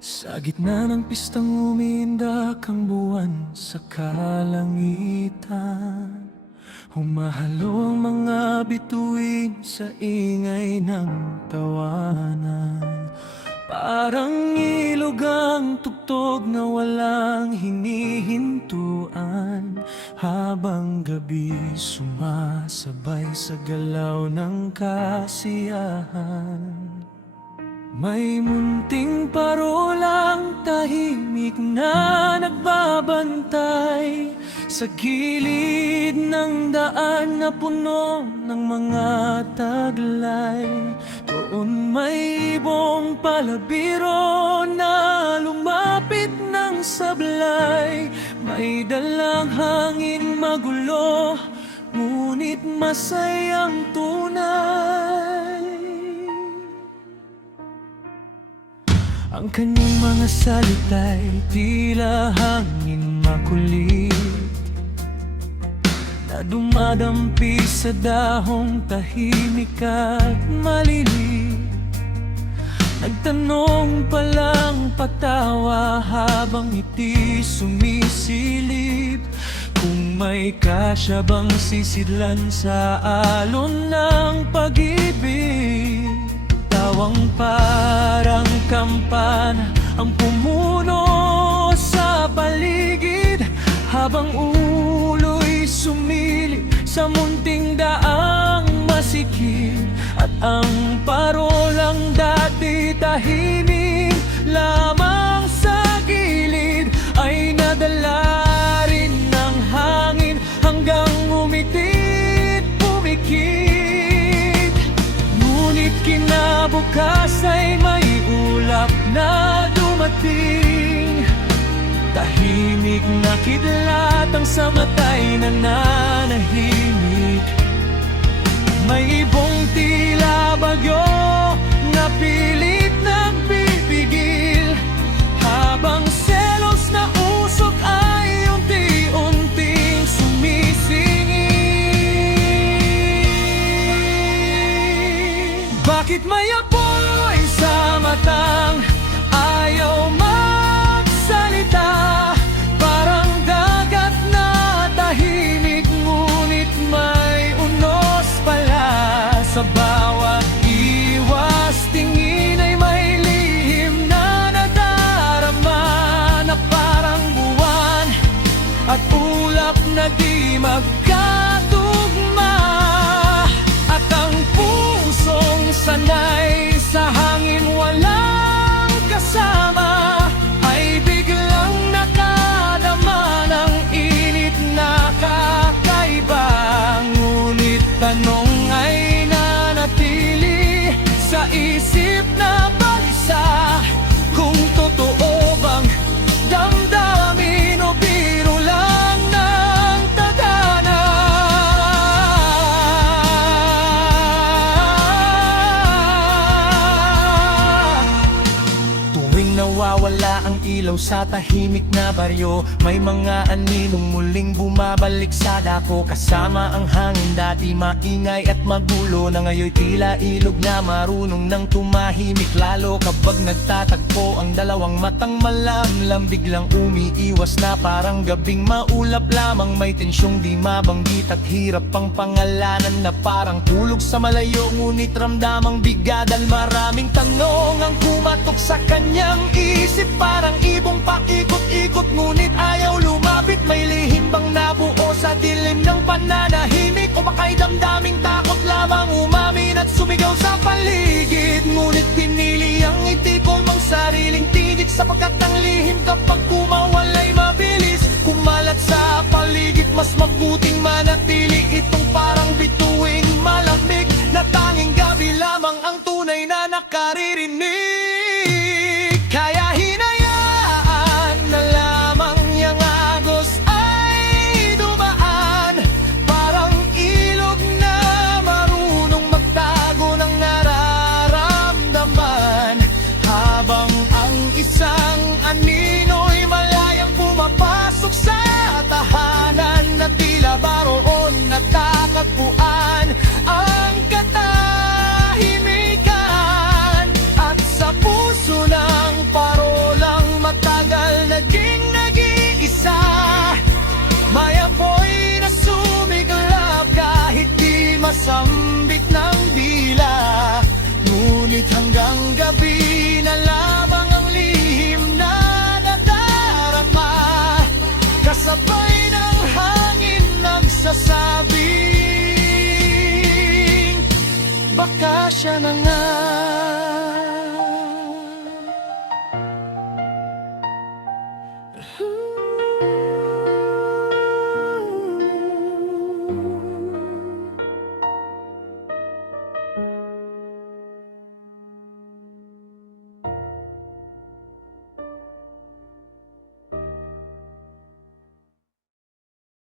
Sa gitna ng pistang umiindak ang buwan sa kalangitan, humahalo ang mga bituin sa ingay ng tawanan. Parang ilog ang tugtog na walang hinihintuan, habang gabi sumasabay sa galaw ng kasiyahan. May munting parolang tahimik na nagbabantay sa gilid ng daan na puno ng mga taglay. Doon may ibong palabiro na lumapit ng sablay. May dalang hangin magulo, ngunit masayang tunay. Ang kanyang mga salita'y tila hangin makulit na dumadampi sa dahong tahimik at malilit. Nagtanong pa lang patawa habang ngiti sumisilip, kung may kasya bang sisidlan sa alon ng pag-ibig. Tawang parang kampana ang pumuno sa paligid, habang ulo'y sumilip sa munting daang masikip. At ang parolang dati tahimik lamang sa gilid ay nadala rin ng hangin hanggang umitit, pumikit. Ngunit kinabukas ay may ulap na dumating, tahimik na kidlat ang sa mata'y nananahimik. May ibong tila bagyo na pilit nagpipigil, habang selos na usok ay unti-unting sumisingit. Bakit may apoy sa matang ayaw magsalita? Parang dagat na tahimik, ngunit may unos pala. Sa bawat iwas tingin ay may lihim na nadarama, na parang buwan at ulap na di magkatugma. At ang pusong sanay sa hangin walang kasama ay biglang nakadama ng init na kakaiba. Ngunit tanong ay nanatili sa isip na balisa, kung totoo bang damdamin o biro lang ng tadhana. Tuwing nawawala ang ilaw sa tahimik na baryo, may mga aninong muling bumabalik sa dako. Kasama ang hangin dati maingay at magulo, na ngayon tila ilog na marunong nang tumahimik lalo. Kapag nagtatagpo ang dalawang matang malamlam, biglang umiiwas na parang gabing maulap lamang. May tensyong di mabanggit at hirap pang pangalanan, na parang kulog sa malayo, ngunit ramdamang bigadal. Maraming tanong ang kumatok sa kanyang isip, parang ibong pakikot-ikot ngunit ayaw lumapit. May lihim bang nabuo sa dilim ng pananahimik, o baka'y damdaming takot lamang umamin at sumigaw sa paligid? Ngunit pinili ang itipon ang sariling tinik, sapagkat ang lihim kapag kumawalay mabilis kumalat sa paligid. Mas mabuting manatili itong parang bituing malamig, na tanging gabi lamang ang tunay na nakaririnig. Kaya hinayaan na lamang niyang agos ay dumaan, parang ilog na marunong magtago ng nararamdaman, habang ang isang anino'y malayang pumapasok sa tahanan, na tila baroon sasambit ng dila. Ngunit hanggang gabi na lang